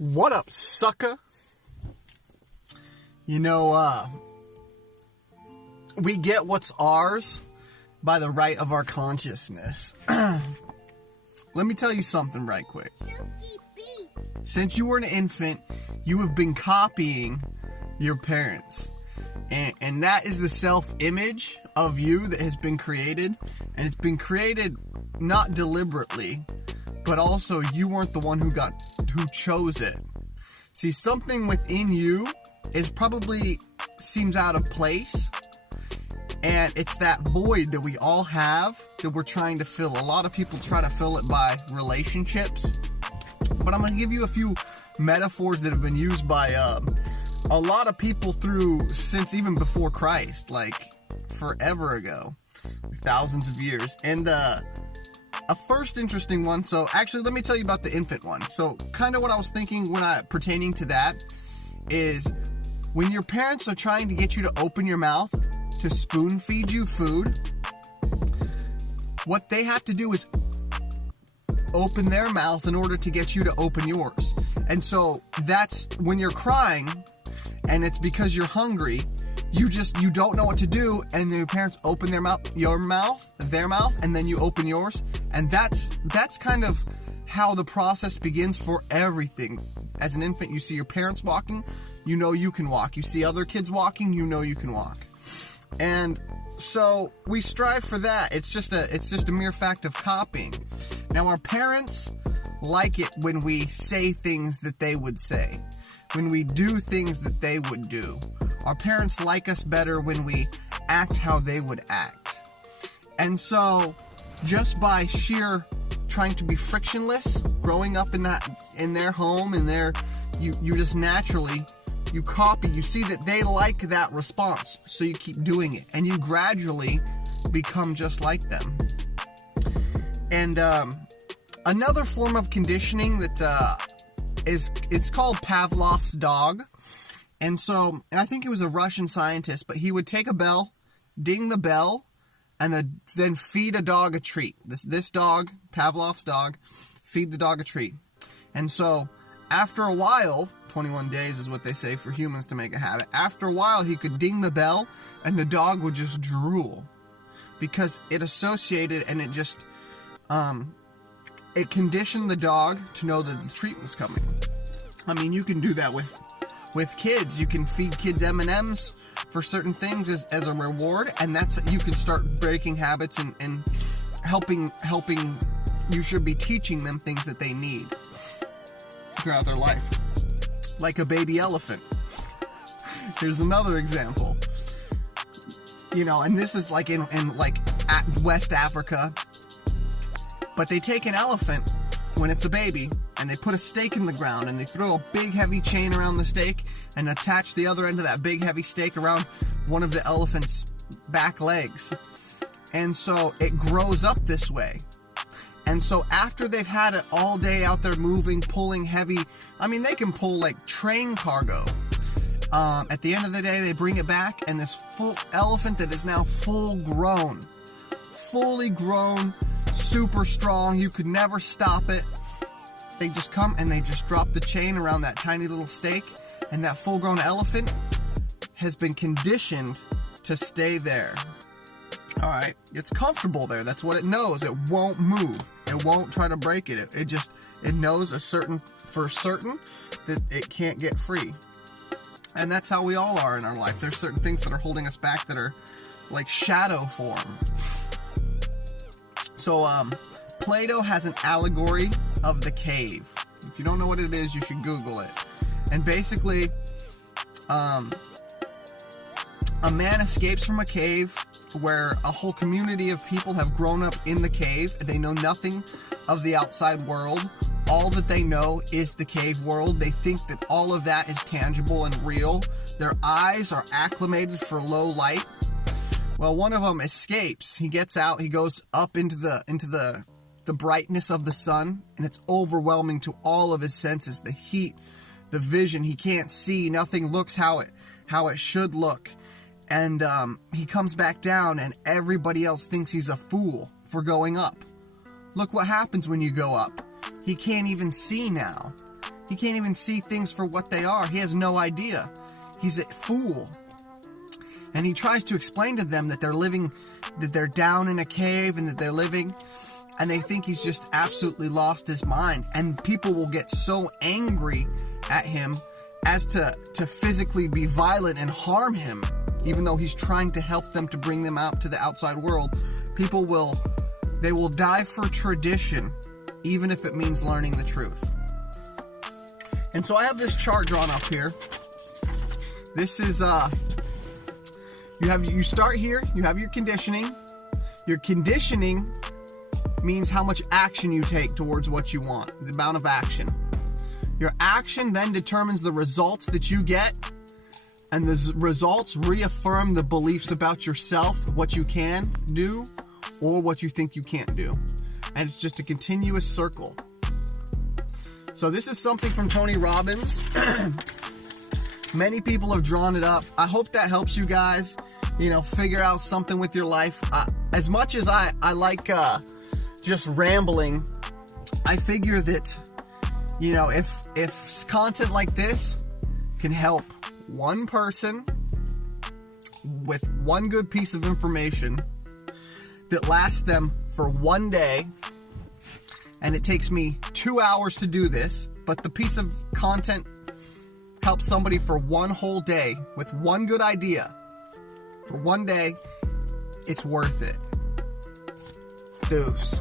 What up, sucker? You know, we get what's ours by the right of our consciousness. Let me tell you something right quick. Since you were an infant, you have been copying your parents. And that is the self-image of you that has been created. And it's been created not deliberately, but also you weren't the one who chose it. See, something within you seems out of place. And it's that void that we all have that we're trying to fill. A lot of people try to fill it by relationships. But I'm going to give you a few metaphors that have been used by a lot of people since even before Christ, like forever ago, thousands of years. And a first interesting one, so actually let me tell you about the infant one. So kind of what I was thinking pertaining to that is when your parents are trying to get you to open your mouth to spoon feed you food, what they have to do is open their mouth in order to get you to open yours. And so that's when you're crying and it's because you're hungry, you don't know what to do, and your parents open their mouth, and then you open yours. And that's kind of how the process begins for everything. As an infant, you see your parents walking, you know you can walk. You see other kids walking, you know you can walk. And so we strive for that. It's just a mere fact of copying. Now, our parents like it when we say things that they would say, when we do things that they would do. Our parents like us better when we act how they would act. And so, just by sheer trying to be frictionless, growing up in their home, you just naturally, you copy, you see that they like that response, so you keep doing it, and you gradually become just like them. And another form of conditioning that it's called Pavlov's dog. And so, I think it was a Russian scientist, but he would take a bell, ding the bell, and then feed a dog a treat. This dog, Pavlov's dog, feed the dog a treat. And so, after a while, 21 days is what they say for humans to make a habit. After a while, he could ding the bell, and the dog would just drool. Because it associated, and it just, it conditioned the dog to know that the treat was coming. I mean, you can do that with kids. You can feed kids M&Ms for certain things as a reward, and you can start breaking habits and helping. You should be teaching them things that they need throughout their life, like a baby elephant. Here's another example. You know, and this is like in West Africa, but they take an elephant when it's a baby, and they put a stake in the ground, and they throw a big heavy chain around the stake and attach the other end of that big heavy stake around one of the elephant's back legs. And so it grows up this way. And so after they've had it all day out there moving, pulling heavy, I mean, they can pull like train cargo. At the end of the day, they bring it back, and this full elephant that is now fully grown, super strong, you could never stop it. They just come and they just drop the chain around that tiny little stake, and that full-grown elephant has been conditioned to stay there. Alright, it's comfortable there. That's what it knows. It won't move. It won't try to break it. It knows for certain that it can't get free. And that's how we all are in our life. There's certain things that are holding us back that are like shadow form. So, Plato has an allegory of the cave. If you don't know what it is, you should Google it. And basically, a man escapes from a cave where a whole community of people have grown up in the cave. They know nothing of the outside world. All that they know is the cave world. They think that all of that is tangible and real. Their eyes are acclimated for low light. Well, one of them escapes. He gets out. He goes up into the brightness of the sun, and it's overwhelming to all of his senses. The heat, the vision. He can't see. Nothing looks how it should look. And he comes back down, and everybody else thinks he's a fool for going up. Look what happens when you go up. He can't even see now. He can't even see things for what they are. He has no idea. He's a fool. And he tries to explain to them that they're down in a cave and that they're living, and they think he's just absolutely lost his mind. And people will get so angry at him as to physically be violent and harm him, even though he's trying to help them, to bring them out to the outside world. People will die for tradition, even if it means learning the truth. And so I have this chart drawn up here. This is you start here, you have your conditioning. Your conditioning means how much action you take towards what you want, the amount of action. Your action then determines the results that you get, and the results reaffirm the beliefs about yourself, what you can do or what you think you can't do. And it's just a continuous circle. So this is something from Tony Robbins. Many people have drawn it up. I hope that helps you guys, figure out something with your life. As much as I like just rambling, I figure that, if content like this can help one person with one good piece of information that lasts them for one day, and it takes me 2 hours to do this, but the piece of content helps somebody for one whole day with one good idea for one day, it's worth it. Deuce.